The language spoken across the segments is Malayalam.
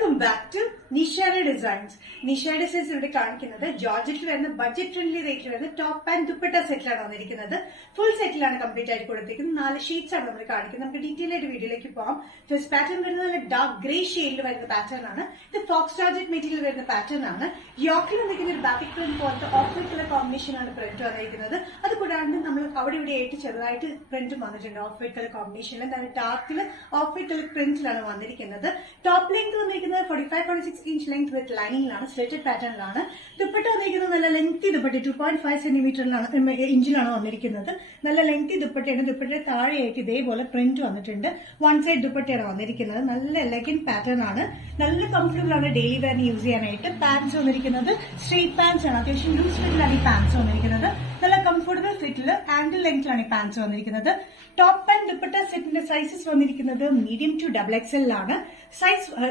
Welcome back to Nishara Designs. Nishara Designs ഇവിടെ കാണിക്കുന്നത് ജോർജറ്റിൽ വരുന്ന ബഡ്ജറ്റ് ഫ്രണ്ട്ലി റേറ്റിൽ വരുന്ന ടോപ്പ് ആൻഡ് ദുപ്പട്ട സെറ്റിലാണ് വന്നിരിക്കുന്നത്. ഫുൾ സെറ്റിലാണ് കംപ്ലീറ്റ് ആയിട്ട് കൊടുത്തിരിക്കുന്നത്. 4 ഷീറ്റ്സ് ആണ് നമ്മൾ കാണിക്കുന്നത്. നമുക്ക് ഡീറ്റെയിൽ ആയിട്ട് വീഡിയോയിലേക്ക് പോകാം. ഫസ്റ്റ് പാറ്റേൺ വരുന്നത് നല്ല ഡാർക്ക് ഗ്രേ ഷെയ്ഡിൽ വരുന്ന പാറ്റേൺ ആണ്. ഇത് ഫോക്സ് ജോർജറ്റ് മെറ്റീരിയൽ വരുന്ന പാറ്റേൺ ആണ്. യോക്കിൽ വന്നിരിക്കുന്ന ഒരു ബാറ്റിക് പ്രിന്റ് പോലത്തെ ഓഫ് വൈറ്റ് കളർ കോമ്പിനേഷൻ ആണ് പ്രിന്റ് വന്നിരിക്കുന്നത്. അത് കൂടാണ്ട് നമ്മൾ അവിടെ ഇവിടെ ആയിട്ട് ചെറുതായിട്ട് പ്രിന്റും വന്നിട്ടുണ്ട്. ഓഫ് വൈറ്റ് കളർ കോമ്പിനേഷനിൽ നല്ല ഡാർക്കിൽ ഓഫ് വൈറ്റ് കളർ പ്രിന്റിലാണ് വന്നിരിക്കുന്നത്. ടോപ്പ് ലെങ്ത് വന്നിരിക്കുന്നത് 45-46 ഇഞ്ച് ലെങ്ത് വിത്ത് ലൈനിങ്ങിലാണ്, സ്ട്രെറ്റഡ് പാറ്റേണിലാണ്. ദുപ്പട്ട വന്നിരിക്കുന്നത് നല്ല ലെങ്തി ദുപ്പട്ട 2.5 സെന്റിമീറ്ററിലാണ് ഇഞ്ചിലാണ് വന്നിരിക്കുന്നത്. നല്ല ലെങ്തി ദുപ്പട്ടയാണ്. ദുപ്പട്ടയുടെ താഴെയായിട്ട് ഇതേപോലെ പ്രിന്റ് വന്നിട്ടുണ്ട്. വൺ സൈഡ് ദുപ്പട്ടയാണ് വന്നിരിക്കുന്നത്. നല്ല എലഗന്റ് പാറ്റേൺ ആണ്. നല്ല കംഫർട്ടബിൾ ആണ് ഡെയിലി വെയറിന് യൂസ് ചെയ്യാനായിട്ട്. പാൻസ് വന്നിരിക്കുന്നത് സ്ട്രെയിറ്റ് പാൻസ് ആണ്. അത്യാവശ്യം ലൂസ് ഫിറ്റിലാണ് ഈ പാൻസ് വന്നിരിക്കുന്നത്. നല്ല കംഫർട്ടബിൾ ഫിറ്റില് ആംഗിൾ ലെങ്ത്തിലാണ് ഈ പാൻസ് വന്നിരിക്കുന്നത്. ടോപ്പ് ആൻഡ് ദുപ്പട്ട സെറ്റിന്റെ സൈസസ് വന്നിരിക്കുന്നത് മീഡിയം ടു XXL ആണ്.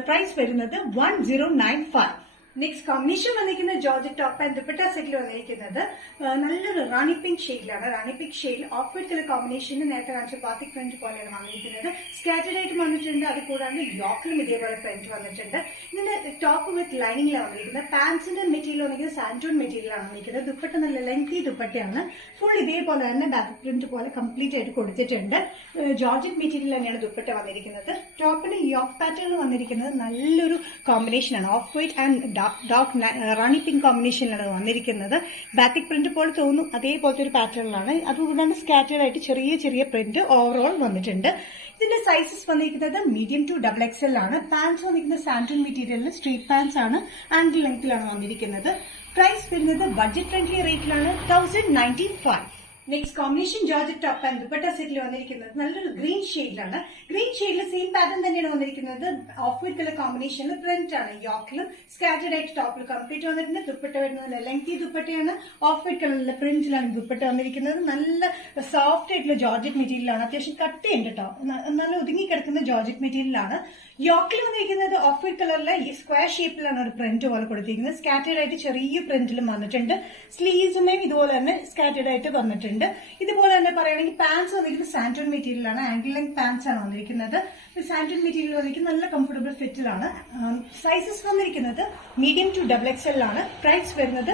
പ്രൈസ് വരുന്നത് 1095. നെക്സ്റ്റ് കോമ്പിനേഷൻ വന്നിരിക്കുന്നത് ജോർജറ്റ് ടോപ്പ് ആൻഡ് ദുപ്പട്ട സെറ്റിൽ വന്നിരിക്കുന്നത് നല്ലൊരു റാണി പിങ്ക് ഷെയ്ഡിലാണ്. റാണി പിങ്ക് ഷെയ്ഡിൽ ഓഫ് വൈറ്റ് കളർ കോമ്പിനേഷന് നേരത്തെ കാണിച്ച ബാത്തിക് പ്രിന്റ് പോലെയാണ് വന്നിരിക്കുന്നത്. സ്കാറ്റേഡ് ആയിട്ട് വന്നിട്ടുണ്ട്. അത് കൂടാണ്ട് യോക്കിലും ഇതേപോലെ പ്രിന്റ് വന്നിട്ടുണ്ട്. ഇതിന്റെ ടോപ്പ് വിത്ത് ലൈനിങ്ങിലാണ് വന്നിരിക്കുന്നത്. പാൻസിന്റെ മെറ്റീരിയൽ വന്നിരിക്കുന്നത് സാൻറ്റൂൺ മെറ്റീരിയലാണ് വന്നിരിക്കുന്നത്. ദുപ്പട്ട നല്ല ലെങ്തി ദുപ്പട്ടയാണ്. ഫുൾ ഇതേപോലെ തന്നെ ബാത്തിക് പ്രിന്റ് പോലെ കംപ്ലീറ്റ് ആയിട്ട് കൊടുത്തിട്ടുണ്ട്. ജോർജറ്റ് മെറ്റീരിയൽ തന്നെയാണ് ദുപ്പട്ട വന്നിരിക്കുന്നത്. ടോപ്പിന് യോക്ക് പാറ്റേൺ വന്നിരിക്കുന്നത് നല്ലൊരു കോമ്പിനേഷനാണ്. Off white and dark rani pink കോമ്പിനേഷനിലാണ് വന്നിരിക്കുന്നത്. ബാത്തിക് പ്രിന്റ് പോലെ തോന്നും, അതേപോലത്തെ ഒരു പാറ്റേണിലാണ്. അതുകൊണ്ടാണ് സ്കാറ്റേഡ് ആയിട്ട് ചെറിയ ചെറിയ പ്രിന്റ് ഓവറോൾ വന്നിട്ടുണ്ട്. ഇതിന്റെ സൈസസ് വന്നിരിക്കുന്നത് മീഡിയം ടു XXL ആണ്. പാൻസ് വന്നിരിക്കുന്നത് സാൻറ്റൂൺ മെറ്റീരിയലിൽ സ്ട്രെയിറ്റ് പാൻസ് ആണ്. ആംഗിൾ ലെങ്ത്തിലാണ് വന്നിരിക്കുന്നത്. പ്രൈസ് വരുന്നത് ബഡ്ജറ്റ് ഫ്രണ്ട്ലി റേറ്റിലാണ് 1095. Next combination georgette top and dupatta സെറ്റിൽ വന്നിരിക്കുന്നത് നല്ലൊരു ഗ്രീൻ ഷെയ്ഡിലാണ്. ഗ്രീൻ ഷെയ്ഡിൽ സെയിം പാറ്റേൺ തന്നെയാണ് വന്നിരിക്കുന്നത്. ഓഫ് വൈറ്റ് കളർ കോമ്പിനേഷനിൽ പ്രിന്റ് ആണ്. യോക്കിലും സ്കാറ്റേഡ് ആയിട്ട് ടോപ്പിൽ കംപ്ലീറ്റ് വന്നിട്ടുണ്ട്. ദുപ്പട്ട വരുന്നത് ലെങ്തി ദുപ്പട്ടയാണ്. ഓഫ് വൈറ്റ് കളറിലെ പ്രിന്റിലാണ് ദുപ്പട്ട വന്നിരിക്കുന്നത്. നല്ല സോഫ്റ്റ് ആയിട്ടുള്ള ജോർജറ്റ് മെറ്റീരിയലാണ്. അത്യാവശ്യം കട്ടിയുണ്ട് കേട്ടോ. നല്ല ഒതുങ്ങി കിടക്കുന്ന ജോർജറ്റ് മെറ്റീരിയലാണ്. യോക്കിൽ വന്നിരിക്കുന്നത് ഓഫ് വൈറ്റ് കളറിലെ ഈ സ്ക്വയർ ഷേപ്പിലാണ് ഒരു പ്രിന്റ് പോലെ കൊടുത്തിരിക്കുന്നത്. സ്കാറ്റേഡ് ആയിട്ട് ചെറിയ പ്രിന്റിലും വന്നിട്ടുണ്ട്. സ്ലീവ്സുമേയും ഇതുപോലെ തന്നെ സ്കാറ്റേഡ് ആയിട്ട് വന്നിട്ടുണ്ട്. ഇതുപോലെ തന്നെ പറയുകയാണെങ്കിൽ പാൻസ് വന്നിരിക്കുന്നത് സാൻറ്റൂൺ മെറ്റീരിയലാണ്. ആംഗിൾ ലെങ്ത് പാൻസ് ആണ് വന്നിരിക്കുന്നത്. സാൻറ്റൂൺ മെറ്റീരിയൽ വന്നിരിക്കുന്നത് നല്ല കംഫർട്ടബിൾ ഫിറ്റിലാണ്. സൈസസ് വന്നിരിക്കുന്നത് മീഡിയം ടു XXL ആണ്. പ്രൈസ് വരുന്നത്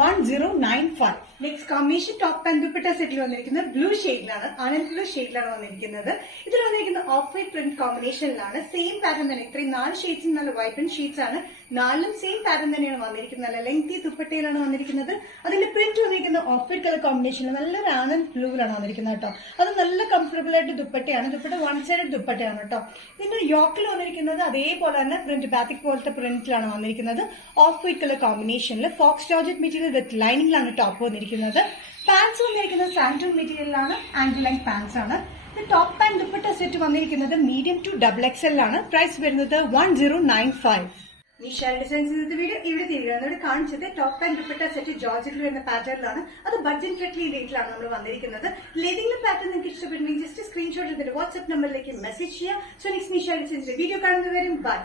1095. Next combination top and dupatta സെറ്റിൽ വന്നിരിക്കുന്നത് ബ്ലൂ ഷെയ്ഡിലാണ്. ആനന്ദ് ബ്ലൂ ഷെയ്ഡിലാണ് വന്നിരിക്കുന്നത്. ഇതിൽ വന്നിരിക്കുന്ന ഓഫ് വൈറ്റ് പ്രിന്റ് കോമ്പിനേഷനിലാണ്. സെയിം പാറ്റേൺ തന്നെ. ഇത്രയും 4 ഷെയ്ഡ്സും നല്ല വൈബ്രന്റ് ഷീറ്റ്സ് ആണ്. 4ലും സെയിം പാറ്റേൺ തന്നെയാണ് വന്നിരിക്കുന്നത്. നല്ല ലെങ്തി ദുപ്പട്ടയിലാണ് വന്നിരിക്കുന്നത്. അതിന്റെ പ്രിന്റ് വന്നിരിക്കുന്നത് ഓഫ് വൈറ്റ് കളർ കോമ്പിനേഷനിൽ നല്ലൊരു ആനന്ദ് ബ്ലൂവിലാണ് വന്നിരിക്കുന്നത് കേട്ടോ. അത് നല്ല കംഫർട്ടബിൾ ആയിട്ട് ദുപ്പട്ടയാണ്. ദുപ്പട്ട വൺ സൈഡ് ദുപ്പട്ടയാണ് കേട്ടോ. ഇതിന്റെ യോക്കിൽ വന്നിരിക്കുന്നത് അതേപോലെ തന്നെ പ്രിന്റ് ബാത്തിക് പോലത്തെ പ്രിന്റിലാണ് വന്നിരിക്കുന്നത്. ഓഫ് വൈറ്റ് കളർ കോമ്പിനേഷനിൽ ഫോക്സ് ജോർജറ്റ് മെറ്റീരിയൽ വിത്ത് ലൈനിങ്ങിലാണ് ടോപ്പ് വന്നിരിക്കുന്നത്. പാൻസ് വന്നിരിക്കുന്നത് സാൻറ്റൂൺ മെറ്റീരിയലാണ്. ആംഗിൾ ലെങ്ത് പാൻസ് ആണ്. ടോപ്പ് ആൻഡ് ദുപ്പട്ട സെറ്റ് വന്നിരിക്കുന്നത് മീഡിയം ടു XXL ആണ്. പ്രൈസ് വരുന്നത് 1095. നിഷാര ഡിസൈൻസ് വീഡിയോ ഇവിടെ തീരുകയാണ്. ഇവിടെ കാണിച്ചത് ടോപ്പ് ആൻഡ് ദുപ്പട്ട സെറ്റ് ജോർജറ്റിൽ വരുന്ന പാറ്റേണിലാണ്. അത് ബഡ്ജറ്റ് ഫ്രണ്ട്ലി റേറ്റിലാണ് നമ്മൾ വന്നിരിക്കുന്നത്. ഏതെങ്കിലും പാറ്റേൺ നിങ്ങൾക്ക് ഇഷ്ടപ്പെടുന്നെങ്കിൽ ജസ്റ്റ് സ്ക്രീൻഷോട്ട് എടുത്തിട്ട് വാട്സ്ആപ്പ് നമ്പറിലേക്ക് മെസ്സേജ് ചെയ്യാം. സോ നെക്സ്റ്റ് നിഷാര ഡിസൈൻസിന്റെ വീഡിയോ കാണുന്നവരും ബൈ.